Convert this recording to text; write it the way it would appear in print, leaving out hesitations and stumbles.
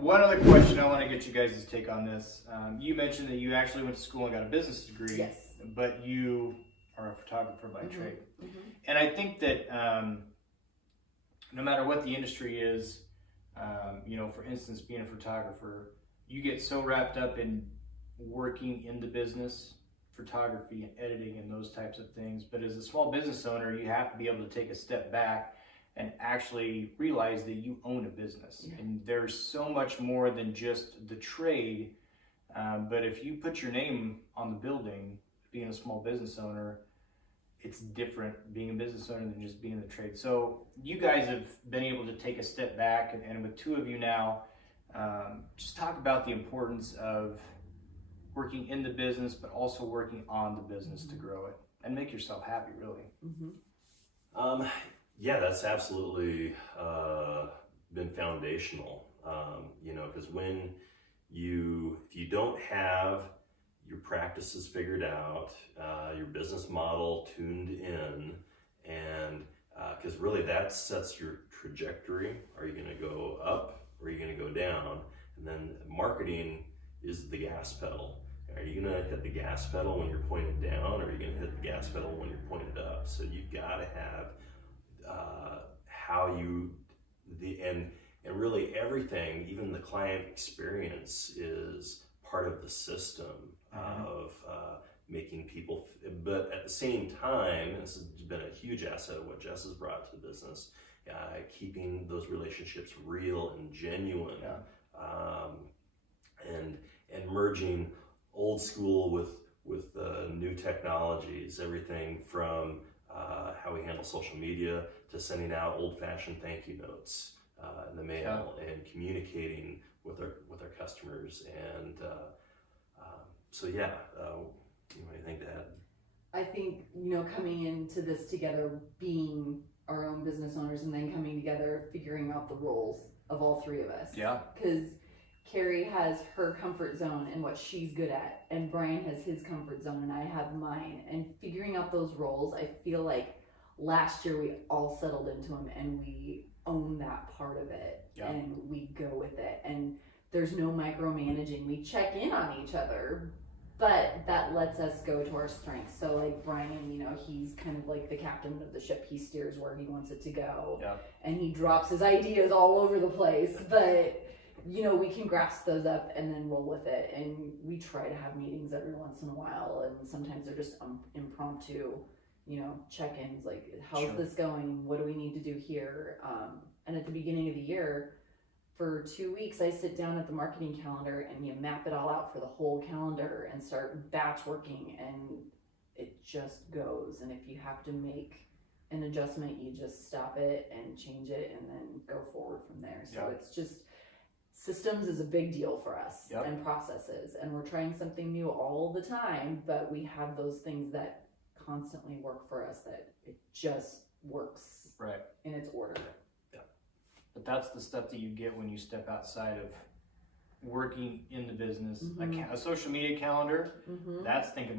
One other question I want to get you guys' take on this. You mentioned that you actually went to school and got a business degree. Yes. But you are a photographer by trade. Mm-hmm. And I think that no matter what the industry is, for instance, being a photographer, you get so wrapped up in working in the business, photography and editing and those types of things. But as a small business owner, you have to be able to take a step back and actually realize that you own a business. Yeah. And there's so much more than just the trade. But if you put your name on the building, being a small business owner, it's different being a business owner than just being in the trade. So you guys have been able to take a step back, and with two of you now, just talk about the importance of working in the business, but also working on the business to grow it and make yourself happy, really. Yeah, that's absolutely been foundational, because if you don't have your practices figured out, your business model tuned in, and because really that sets your trajectory. Are you going to go up or are you going to go down? And then marketing is the gas pedal. Are you going to hit the gas pedal when you're pointed down, or are you going to hit the gas pedal when you're pointed up? So you got to have and really everything, even the client experience, is part of the system of making people. But at the same time, this has been a huge asset of what Jess has brought to the business, keeping those relationships real and genuine, and merging old school with new technologies, everything from how we handle social media to sending out old-fashioned thank you notes in the mail, and communicating with our customers. And what do you think to add? I think, coming into this together, being our own business owners, and then coming together, figuring out the roles of all three of us. Yeah. Because Carrie has her comfort zone and what she's good at, and Brian has his comfort zone and I have mine. And figuring out those roles, I feel like last year we all settled into them and we own that part of it, and we go with it. And there's no micromanaging. We check in on each other, but that lets us go to our strengths. So like Brian, he's kind of like the captain of the ship. He steers where he wants it to go, and he drops his ideas all over the place, but we can grasp those up and then roll with it. And we try to have meetings every once in a while, and sometimes they're just impromptu, check-ins, like, how's this going? What do we need to do here? And at the beginning of the year, for 2 weeks, I sit down at the marketing calendar and you map it all out for the whole calendar and start batch working, and it just goes. And if you have to make an adjustment, you just stop it and change it and then go forward from there. So it's just, systems is a big deal for us, and processes, and we're trying something new all the time, but we have those things that constantly work for us, that it just works in its order. But that's the stuff that you get when you step outside of working in the business. A social media calendar, that's thinking